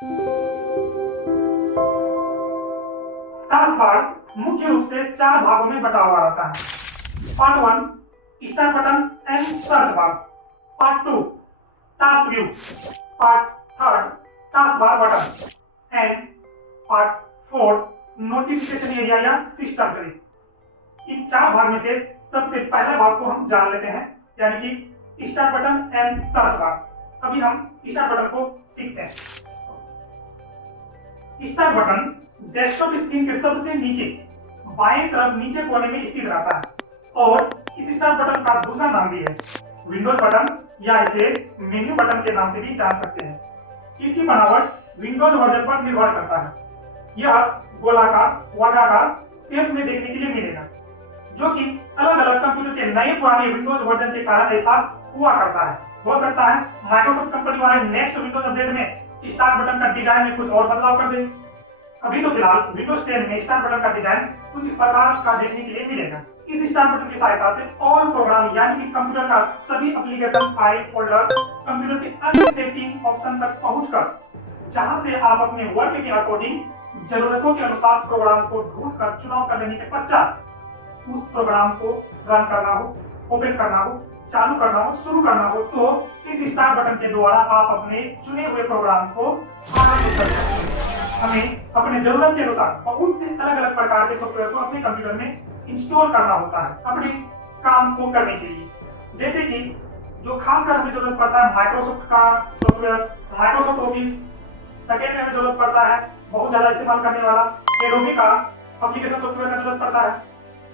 Task bar मुख्य रूप से 4 भागों में बटा हुआ रहता है। Part 1 start button and search bar, part 2 task view, part 3 task bar button and part 4 notification area या सिस्टम ट्री। इन 4 भाग में से सबसे पहले भाग को हम जान लेते हैं, यानी कि start button and search bar. अभी हम स्टार्ट बटन को सीखते हैं। स्टार्ट बटन डेस्कटॉप स्क्रीन के सबसे नीचे बाएं तरफ नीचे कोने में स्थित रहता है और इस स्टार्ट बटन का दूसरा नाम भी है विंडोज बटन, या इसे मेन्यू बटन के नाम से भी जान सकते हैं। इसकी बनावट विंडोज वर्जन पर निर्भर करता है। यह गोलाकार, वर्गाकार शेप में देखने के लिए मिलेगा, जो कि अलग अलग कंप्यूटर के नए पुराने विंडोज वर्जन के कारण ऐसा हुआ करता है। हो सकता है माइक्रोसॉफ्ट कंपनी वाले नेक्स्ट विंडोज अपडेट में स्टार्ट बटन का डिजाइन में कुछ और बदलाव कर दे। अभी तो फिलहाल विंडोज 10 में स्टार्ट बटन का डिजाइन कुछ इस प्रकार का देखने के लिए मिलेगा। इस स्टार्ट बटन की सहायता से ऑल प्रोग्राम यानी कि कंप्यूटर का सभी एप्लीकेशन, फाइल, फोल्डर, कंप्यूटर के अन्य सेटिंग ऑप्शन तक पहुंचकर जहां से आप अपने वर्क के अकॉर्डिंग जरूरतों के अनुसार प्रोग्राम को ढूंढकर चुनाव कर लेने के पश्चात उस प्रोग्राम को रन करना हो, ओपन करना हो, चालू करना हो, शुरू करना हो, तो इस स्टार्ट बटन के द्वारा आप अपने चुने हुए प्रोग्राम को आरंभ कर सकते हैं। हमें अपने जरूरत के अनुसार बहुत से अलग अलग प्रकार के सॉफ्टवेयर को अपने कंप्यूटर में इंस्टॉल करना होता है अपने काम को करने के लिए। जैसे कि जो खासकर हमें जरूरत पड़ता है माइक्रोसॉफ्ट का सॉफ्टवेयर, माइक्रोसॉफ्ट ऑफिस। सेकेंड में हमें जरूरत पड़ता है बहुत ज्यादा इस्तेमाल करने वाला एडोबी का एप्लीकेशन सॉफ्टवेयर का जरूरत पड़ता है,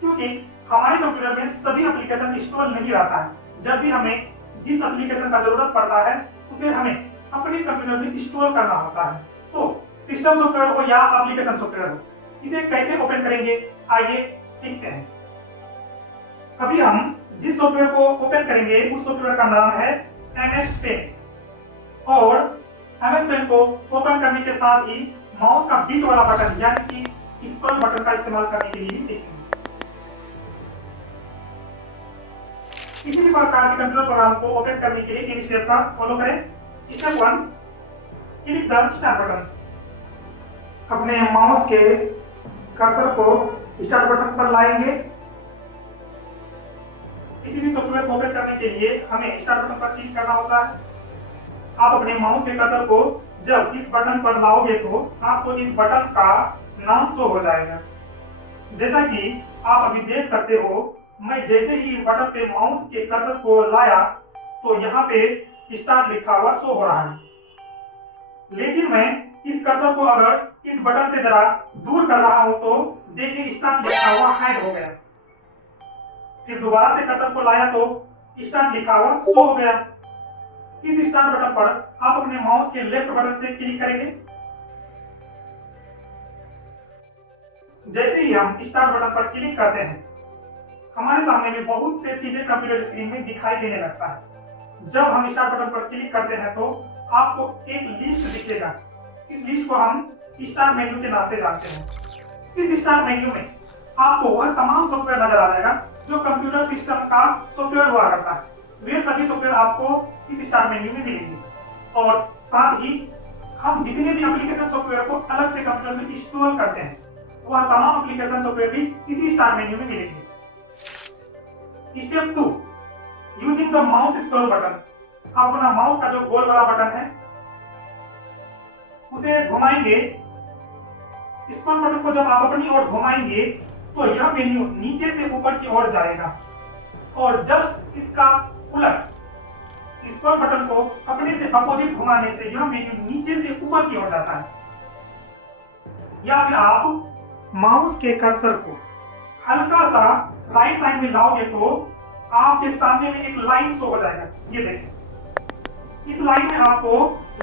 क्योंकि हमारे कंप्यूटर में सभी एप्लीकेशन इंस्टॉल नहीं रहता है। जब भी हमें जिस एप्लीकेशन का जरूरत पड़ता है उसे हमें अपने कंप्यूटर में इंस्टॉल करना होता है। तो सिस्टम सॉफ्टवेयर हो या एप्लीकेशन सॉफ्टवेयर हो, इसे कैसे ओपन करेंगे आइए सीखते हैं। अभी हम जिस सॉफ्टवेयर को ओपन करेंगे उस सॉफ्टवेयर का नाम है MS पेंट, और MS पेंट को ओपन करने के साथ ही माउस का बीच वाला बटन यानी कि स्क्रॉल बटन का इस्तेमाल करने के लिए भी सीखेंगे। किसी भी प्रकार के कंप्यूटर प्रोग्राम को ओपन करने के लिए इन स्टेप का फॉलो करें। Step 1 click the start button. अपने माउस के कर्सर को स्टार्ट बटन पर लाएंगे। किसी भी सॉफ्टवेयर को ओपन करने के लिए हमें स्टार्ट बटन पर क्लिक करना होता है। आप अपने माउस के कर्सर को जब इस बटन पर लाओगे तो आपको इस बटन का नाम शो हो जाएगा। जैसा कि आप अभी देख सकते हो, मैं जैसे ही इस बटन पे माउस के कर्सर को लाया तो यहाँ पे स्टार्ट लिखा हुआ शो हो रहा है, लेकिन मैं इस कर्सर को अगर इस बटन से जरा दूर कर रहा हूं तो देखिए स्टार्ट लिखा हुआ हाइड हो गया। फिर दोबारा से कर्सर को लाया तो स्टार्ट लिखा हुआ शो हो गया। इस स्टार्ट बटन पर आप अपने माउस के लेफ्ट बटन से क्लिक करेंगे। जैसे ही हम स्टार्ट बटन पर क्लिक करते हैं हमारे सामने में बहुत से चीजें कंप्यूटर स्क्रीन में दिखाई देने लगता है। जब हम स्टार्ट बटन पर क्लिक करते हैं तो आपको एक लिस्ट दिखेगा। इस लिस्ट को हम स्टार्ट मेन्यू के नाम से जानते हैं। इस स्टार्ट मेन्यू में आपको वह तमाम सॉफ्टवेयर नजर आ जाएगा जो कंप्यूटर सिस्टम का सॉफ्टवेयर हुआ करता है। वे सभी सॉफ्टवेयर आपको इस स्टार्ट मेन्यू में मिलेंगे, और साथ ही हम जितने भी एप्लीकेशन सॉफ्टवेयर को अलग से कंप्यूटर में इंस्टॉल करते हैं वह तमाम एप्लीकेशन सॉफ्टवेयर भी इसी स्टार्ट मेन्यू में मिलेंगे। Step 2 using the mouse scroll button. आप अपना माउस का जो गोल वाला बटन है उसे घुमाएंगे। स्क्रॉल बटन को जब आप अपनी ओर घुमाएंगे तो यह मेन्यू नीचे से ऊपर की ओर जाएगा, और जस्ट इसका उलट स्क्रॉल बटन को अपने से अपोजिट घुमाने से यह मेन्यू नीचे से ऊपर की ओर जाता है। या फिर आप माउस के कर्सर को हल्का सा राइट साइड में लाओगे तो आपके सामने में एक लाइन शो हो जाएगा। ये देखें, इस लाइन में आपको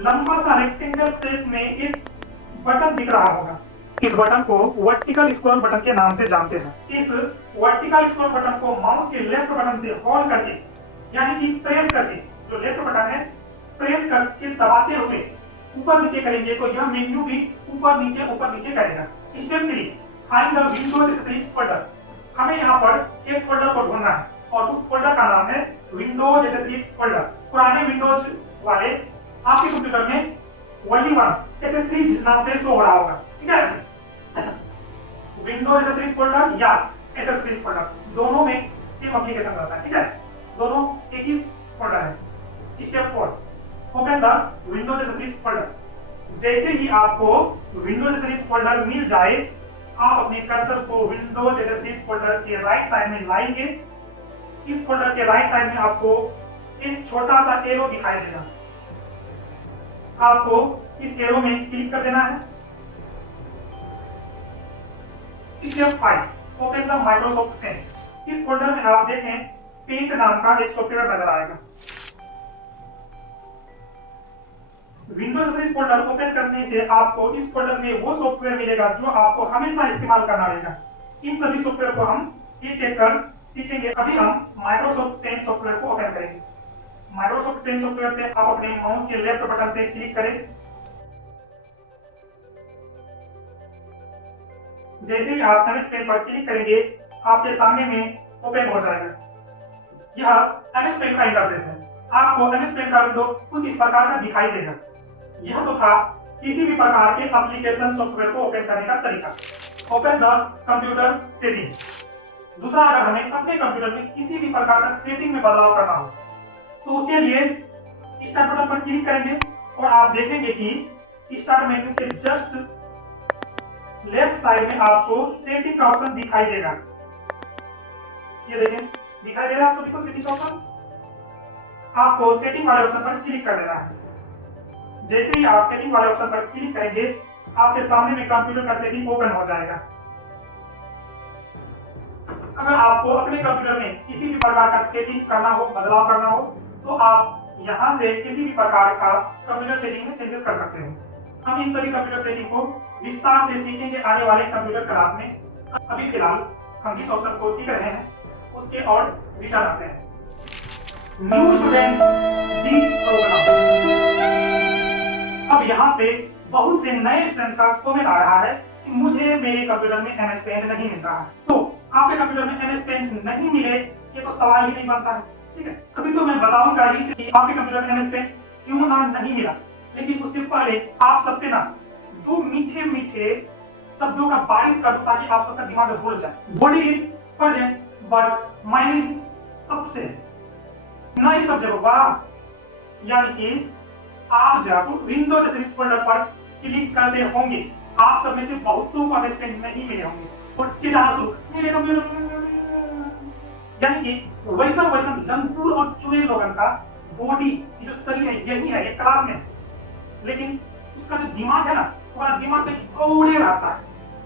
लंबा सा रेक्टेंगल शेप में एक बटन दिख रहा होगा। इस बटन को वर्टिकल स्क्रॉल बटन के नाम से जानते हैं। इस वर्टिकल स्क्रॉल बटन को माउस के लेफ्ट बटन से होल्ड करके यानी कि प्रेस करके, जो लेफ्ट बटन है प्रेस करके दबाते हुए ऊपर नीचे करेंगे तो यह मेन्यू भी ऊपर नीचे करेगा। Step 3 find the Windows screen folder. हमें यहाँ पर एक फोल्डर को ढूंढना है और उस फोल्डर का नाम है विंडोज स्क्रीन फोल्डर। पुराने विंडोज वाले आपके कंप्यूटर में only one ऐसे सीरीज नाम से शो हो रहा होगा, ठीक है। विंडोज एसेसरीज फोल्डर या एसेसरीज फोल्डर दोनों में सेम एप्लीकेशन रहता है, ठीक है, दोनों एक ही फोल्डर है। Step 4, open the Windows accessories folder. जैसे ही आपको विंडोज एसेसरीज फोल्डर मिल जाए, आप अपने कर्सर को विंडोज एसेसरीज फोल्डर के राइट साइड में लाएंगे। इस फोल्डर के राइट साइड में आपको एक छोटा सा एरो दिखाई देगा, आपको इस एरो में क्लिक कर देना है। Step 5, open the Microsoft Paint. इस फोल्डर में आप देखें पेंट नाम का एक सॉफ्टवेयर नजर आएगा। विंडोज एसेसरीज फोल्डर ओपन करने से आपको इस फोल्डर में वो सॉफ्टवेयर मिलेगा जो आपको हमेशा इस्तेमाल करना रहेगा। इन सभी सॉफ्टवेयर को हम एक एक कर सीखेंगे। अभी हम माइक्रोसॉफ्ट पेंट सॉफ्टवेयर को ओपन करेंगे। माइक्रोसॉफ्ट पेंट सॉफ्टवेयर पे आप अपने माउस के लेफ्ट बटन से क्लिक करें। जैसे ही आप एमएस पेंट पर क्लिक करेंगे, आपके सामने में ओपन हो जाएगा। यह एमएस पेंट का इंटरफेस है। आपको एमएस पेंट का विंडो कुछ इस प्रकार का दिखाई देगा। यह तो था किसी भी प्रकार के एप्लीकेशन सॉफ्टवेयर को ओपन करने का तरीका। Open the computer setting. दूसरा, अगर हमें अपने कंप्यूटर में किसी भी प्रकार का सेटिंग में बदलाव करना हो तो उसके लिए स्टार्ट बटन पर क्लिक करेंगे और आप देखेंगे कि स्टार्ट मेन्यू के जस्ट लेफ्ट साइड में आपको सेटिंग का ऑप्शन दिखाई देगा। ये देखें, दिखाई दे रहा है आप सभी को सेटिंग का ऑप्शन। आपको सेटिंग वाले ऑप्शन पर क्लिक कर देना है। जैसे ही आप सेटिंग वाले ऑप्शन पर क्लिक करेंगे, आपके सामने में कंप्यूटर का सेटिंग ओपन हो जाएगा। अगर आपको अपने कंप्यूटर में किसी भी प्रकार का सेटिंग करना हो, बदलाव करना हो, तो आप यहां से किसी भी प्रकार का कंप्यूटर सेटिंग में चेंजेस कर सकते हैं। हम इन सभी कंप्यूटर सेटिंग को विस्तार से सीखेंगे आने वाले कंप्यूटर क्लास में। अभी फिलहाल हम जिस ऑप्शन को सीख रहे हैं उसके और रिटर्न आते हैं। New student D program. अब यहाँ पे बहुत से नए स्टूडेंट्स का कमेंट आ रहा है कि मुझे मेरे कंप्यूटर में एमएस पेंट नहीं मिल रहा है। तो आपके कंप्यूटर में एमएस पेंट नहीं मिले, ये तो सवाल ही नहीं बनता है, ठीक है। अभी तो मैं बताऊंगा ही कि आपके कंप्यूटर में एमएस पेंट क्यों ना नहीं मिला, लेकिन उससे पहले आप सब पे ना दो मीठे मीठे शब्दों का बारिश कर दूं ताकि आप सबका दिमाग भूल जाए। Body is present but mind is absent. नए सब जगह वाह, यानी कि आप जब विंडोज एसेसरीज फोल्डर पर क्लिक करते होंगे, आप सब में से बहुतों को एमएस पेंट नहीं मिले होंगे और चिल्लाना शुरू मेरे यानी कि वैसा लंगूर और चुड़ैल लोगन का बॉडी, जो शरीर है यही है, ये क्लास में, लेकिन उसका जो दिमाग है ना, तुम्हारा दिमाग में घोड़े रहता है।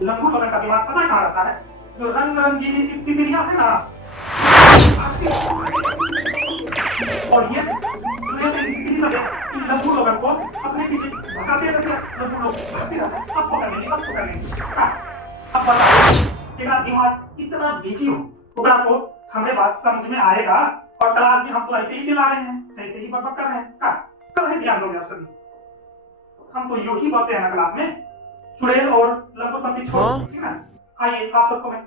लंगूर लोगन का दिमाग पता कहाँ रहता है? जो रंग रंगीली सी तितलियां है ना, और ये लंगूर लोगन को अपने पीछे भगाते रहते हैं। लंगूर लोग भागते रहते हैं, अब पकड़ लेंगे, अब पकड़ लेंगे। अब बताओ, तेरा दिमाग इतना बिजी हो, ओकरा को हमें बात समझ में आएगा? और क्लास में हम तो ऐसे ही चला रहे हैं, ऐसे ही बकबक कर रहे हैं। कहाँ ध्यान दोगे आप सभी? हम तो यूं ही बोलते हैं ना क्लास में, चुड़ैल और लंगूरपंती छोड़, ठीक है। आइए आप सबको मैं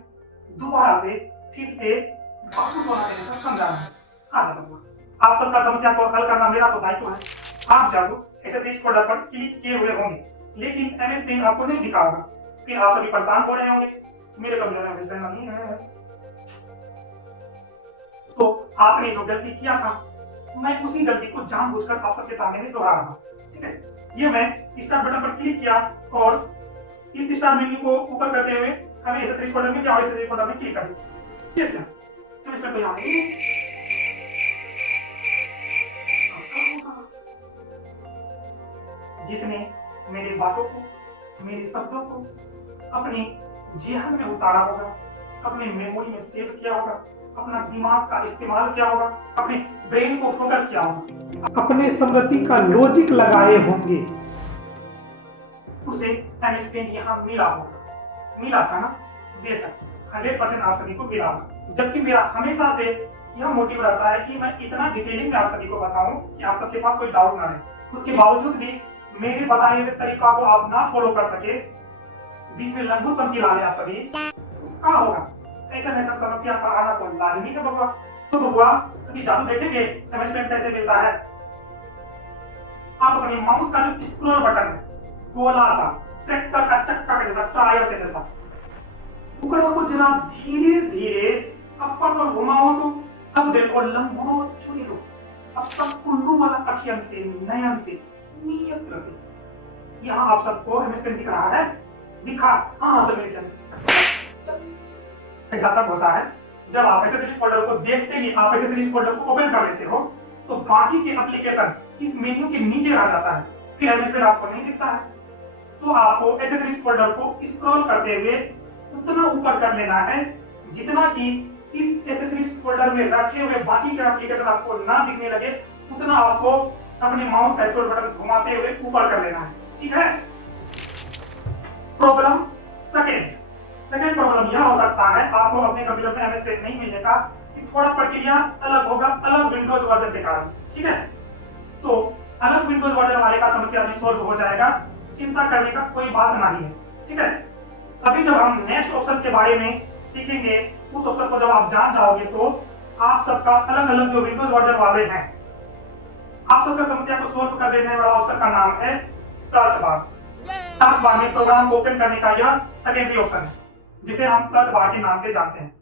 दोबारा से फिर से वापस बनाने समझाना है। आ जाओ, आप सबका समस्या को हल करना मेरा तो दायित्व है। आप जाओ एसेसरीज फोल्डर पर क्लिक किए हुए होंगे, लेकिन एमएस पेंट आपको नहीं दिखा होगा। फिर आप सभी परेशान हो रहे होंगे, मेरे कंप्यूटर में एमएस नहीं है। तो आपने जो गलती किया था, मैं उसी गलती को जानबूझकर आप सबके सामने में दोहरा रहा हूं, ठीक है। ये मैं स्टार्ट बटन पर क्लिक किया और इस स्टार मेन्यू को ऊपर करते हुए हमें एसेसरीज फोल्डर में जाओ, एसेसरीज फोल्डर में क्लिक कर दिया। ठीक है, तो इसमें तो यहाँ जिसने मेरी बातों को, मेरे शब्दों को अपने जेहन में उतारा होगा, अपने मेमोरी में सेव किया होगा, अपना दिमाग का इस्तेमाल किया होगा, अपने ब्रेन को फोकस किया होगा, अपने स्मृति का लॉजिक लगाए होंगे, उसे एमएस पेंट यहाँ मिला होगा। मिला था ना? बेशक 100% आप सभी को मिला होगा। जबकि मेरा हमेशा से यह मोटिव रहता है कि मैं इतना डिटेलिंग में आप सभी को बताऊं कि आप सबके पास कोई डाउट ना रहे। उसके बावजूद भी मेरे बताए हुए तरीका को आप ना फॉलो कर सके, बीच में लंगूरपंती ला ले आप सभी, क्या होगा? ऐसा समस्या का आना तो लाजमी है बबुआ। तो बबुआ अभी जादू देखेंगे एमएस पेंट कैसे मिलता है। आप अपने माउस का जो स्क्रॉल बटन है गोला सा, ट्रैक्टर का चक्का के जैसा, टायर के जैसा। टुकड़ों को जरा धीरे धीरे अपर और घुमाओ तो अब देखो लंगूरो छुरी लो। अब सब कुल्लू वाला अखियन से, नयन से, नेत्र से। यहाँ आप सबको एमएस पेन दिख रहा है? दिखा? हाँ सर मेरे क्या ऐसा तब होता है जब आप एसेसरीज फोल्डर को देखते ही आप एसेसरीज फोल्डर को ओपन कर लेते हो तो बाकी के एप्लीकेशन इस मेन्यू के नीचे आ जाता है, फिर एमएस पेन आपको नहीं दिखता है। तो आपको एसेसरीज फोल्डर को स्क्रॉल करते हुए उतना ऊपर कर लेना है जितना कि इस एसेसरीज फोल्डर में रखे हुए बाकी के एप्लीकेशन आपको ना दिखने लगे, उतना आपको अपने माउस का स्क्रॉल बटन घुमाते हुए ऊपर कर लेना है। ठीक है? प्रॉब्लम सेकंड प्रॉब्लम यह हो सकता है आपको अपने कंप्यूटर में एमएस पेन नहीं मिलने का कि थोड़ा प्रक्रिया अलग होगा, अलग विंडोज वर्जन के कारण। ठीक है? तो अलग विंडोज वर्जन वाले का समस्या भी सॉल्व हो जाएगा, चिंता करने का कोई बात नहीं है। ठीक है? अभी जब हम नेक्स्ट ऑप्शन के बारे में सीखेंगे, उस ऑप्शन को जब आप जान जाओगे तो आप सबका अलग अलग जो विंडोज वर्जन वाले हैं, आप सबका समस्या को सॉल्व कर देने वाला ऑप्शन का नाम है सर्च बार। सर्च बार में प्रोग्राम ओपन करने का यह सेकेंडरी ऑप्शन है जिसे हम सर्च बार के नाम से जानते हैं।